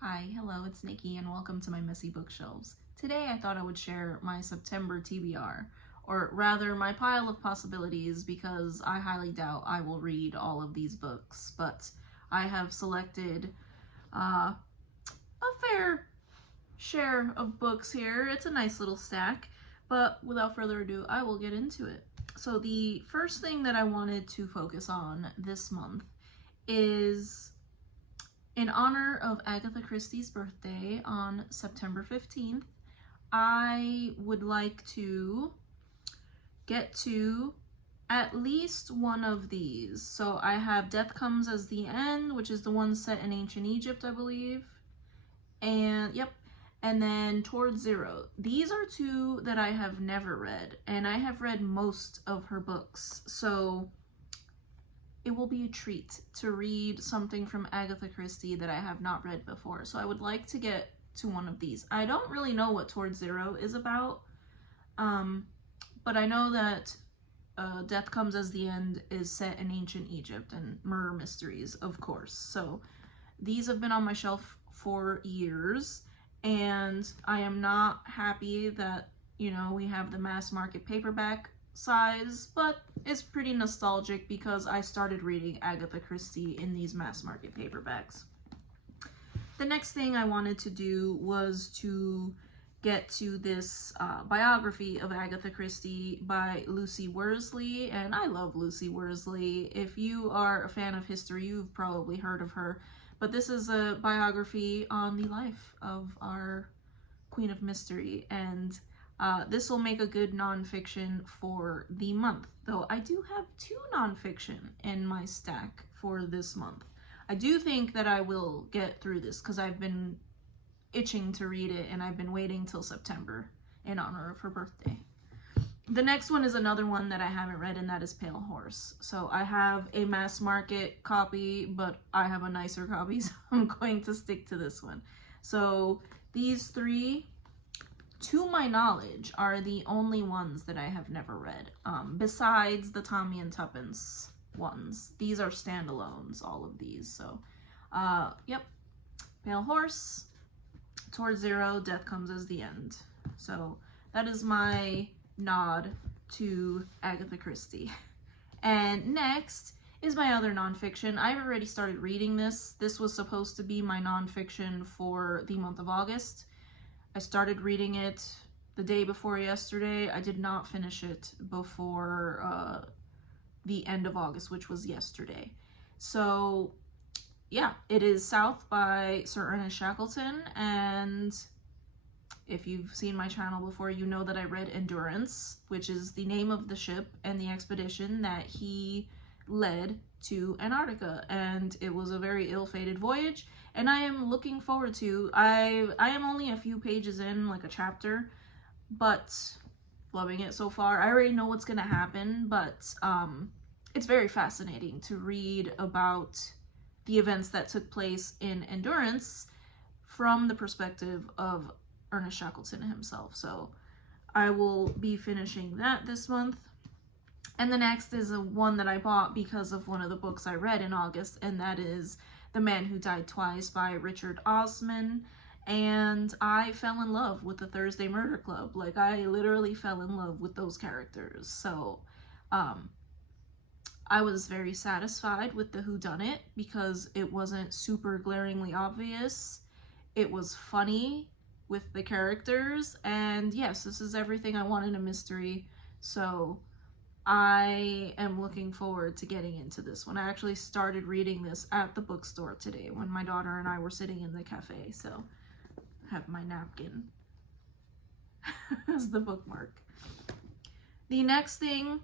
Hi, hello, it's Nikki, and welcome to my messy bookshelves. Today I thought I would share my September TBR, or rather my pile of possibilities, because I highly doubt I will read all of these books, but I have selected a fair share of books here. It's a nice little stack, but without further ado, I will get into it. So the first thing that I wanted to focus on this month is in honor of Agatha Christie's birthday on September 15th, I would like to get to at least one of these. So I have Death Comes as the End, which is the one set in ancient Egypt, I believe. And then Towards Zero. These are two that I have never read, and I have read most of her books. So it will be a treat to read something from Agatha Christie that I have not read before. So I would like to get to one of these. I don't really know what Towards Zero is about, but I know that Death Comes as the End is set in ancient Egypt and murder mysteries, of course. So these have been on my shelf for years, and I am not happy that, we have the mass market paperback size, but it's pretty nostalgic because I started reading Agatha Christie in these mass market paperbacks. The next thing I wanted to do was to get to this biography of Agatha Christie by Lucy Worsley, and I love Lucy Worsley. If you are a fan of history, you've probably heard of her, but this is a biography on the life of our Queen of Mystery, and this will make a good nonfiction for the month, though I do have two nonfiction in my stack for this month. I do think that I will get through this because I've been itching to read it, and I've been waiting till September in honor of her birthday. The next one is another one that I haven't read, and that is Pale Horse. So I have a mass market copy, but I have a nicer copy, so I'm going to stick to this one. So these three, to my knowledge, are the only ones that I have never read, besides the Tommy and Tuppence ones. These are standalones, all of these. So, Pale Horse, Towards Zero, Death Comes as the End. So that is my nod to Agatha Christie. And next is my other nonfiction. I've already started reading this. This was supposed to be my nonfiction for the month of August. I started reading it the day before yesterday. I did not finish it before the end of August, which was yesterday. So yeah, it is South by Sir Ernest Shackleton, and if you've seen my channel before, you know that I read Endurance, which is the name of the ship and the expedition that he led to Antarctica, and it was a very ill-fated voyage, and I am looking forward to, I am only a few pages in, like a chapter, but loving it so far. I already know what's gonna happen, but it's very fascinating to read about the events that took place in Endurance from the perspective of Ernest Shackleton himself. So I will be finishing that this month. And the next is a one that I bought because of one of the books I read in August, and that is The Man Who Died Twice by Richard Osman. And I fell in love with the Thursday Murder Club. Like, I literally fell in love with those characters. So I was very satisfied with the whodunit because it wasn't super glaringly obvious. It was funny with the characters, and yes, this is everything I want in a mystery. So I am looking forward to getting into this one. I actually started reading this at the bookstore today when my daughter and I were sitting in the cafe, so I have my napkin as the bookmark. The next thing,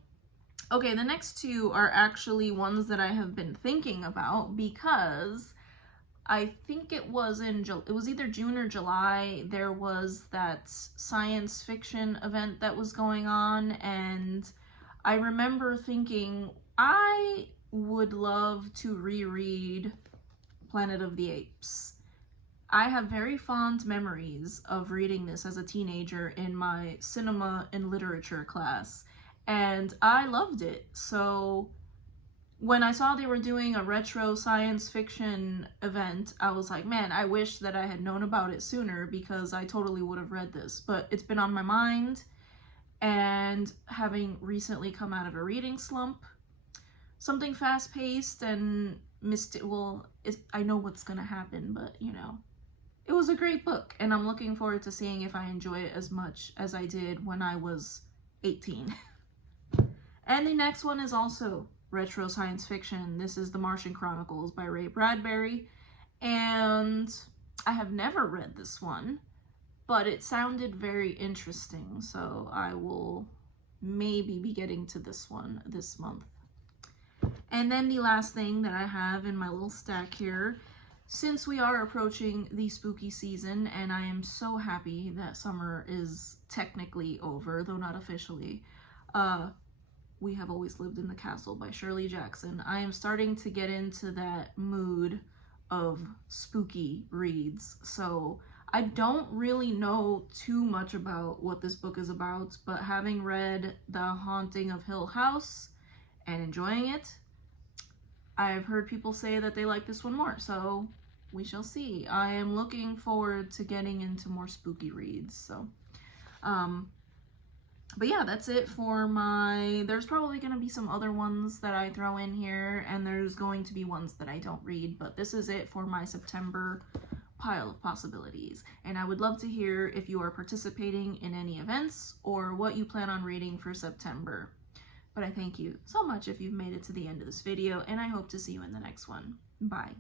the next two are actually ones that I have been thinking about because I think it was either June or July, there was that science fiction event that was going on, and I remember thinking I would love to reread Planet of the Apes. I have very fond memories of reading this as a teenager in my cinema and literature class, and I loved it. So when I saw they were doing a retro science fiction event, I was like, man, I wish that I had known about it sooner because I totally would have read this. But it's been on my mind, and having recently come out of a reading slump, something fast-paced and well, I know what's gonna happen, but you know, it was a great book, and I'm looking forward to seeing if I enjoy it as much as I did when I was 18. And the next one is also retro science fiction. This is The Martian Chronicles by Ray Bradbury, and I have never read this one, but it sounded very interesting, so I will maybe be getting to this one this month. And then the last thing that I have in my little stack here, since we are approaching the spooky season, and I am so happy that summer is technically over, though not officially, We Have Always Lived in the Castle by Shirley Jackson. I am starting to get into that mood of spooky reads, so I don't really know too much about what this book is about, but having read The Haunting of Hill House and enjoying it, I've heard people say that they like this one more, so we shall see. I am looking forward to getting into more spooky reads, so but yeah, that's it for there's probably going to be some other ones that I throw in here, and there's going to be ones that I don't read, but this is it for my September pile of possibilities. And I would love to hear if you are participating in any events or what you plan on reading for September. But I thank you so much if you've made it to the end of this video, and I hope to see you in the next one. Bye.